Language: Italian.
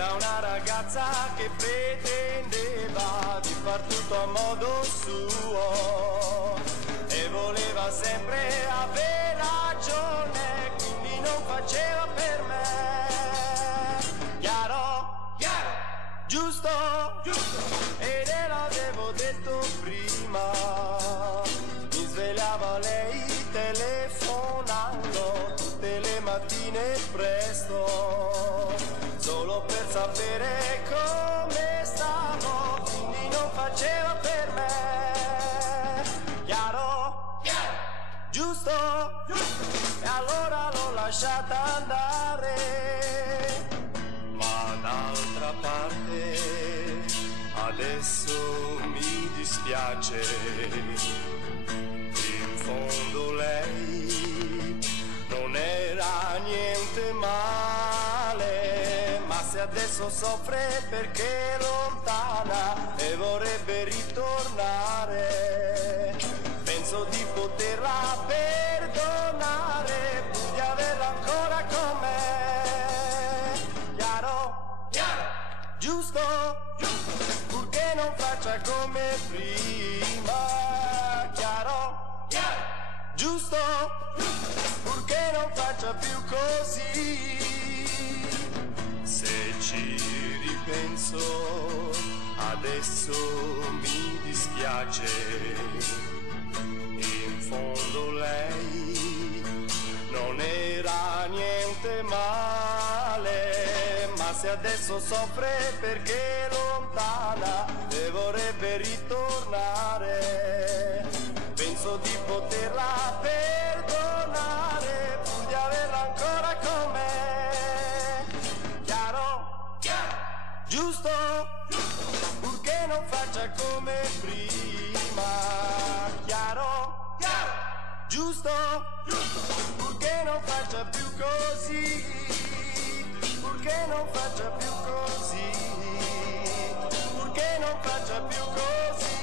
Era una ragazza che pretendeva di far tutto a modo suo e voleva sempre avere ragione, quindi non faceva per me. Chiaro? Chiaro! Giusto? Giusto! E l'avevo detto prima. Mi svegliava lei telefonando tutte le mattine presto, solo per sapere come stavo, quindi non faceva per me. Chiaro? Chiaro! Giusto? Giusto! E allora l'ho lasciata andare. Ma d'altra parte adesso mi dispiace, in fondo lei non era niente male, ma se adesso soffre perché è lontana e vorrebbe ritornare, penso di poterla perdonare pur di averla ancora con me. Chiaro? Chiaro! Giusto? Giusto! Purché non faccia come prima. Chiaro? Chiaro! Giusto? Giusto! Purché non faccia più così. Se ci ripenso adesso mi dispiace, in fondo lei non era niente male, ma se adesso soffre perché è lontana e vorrebbe ritornare, penso di poterla perdonare pur di averla ancora con me. Chiaro? Chiaro! Giusto? Giusto! Purché non faccia come prima. Chiaro? Chiaro! Giusto? Giusto! Purché non faccia più così, purché non faccia più così, purché non faccia più così.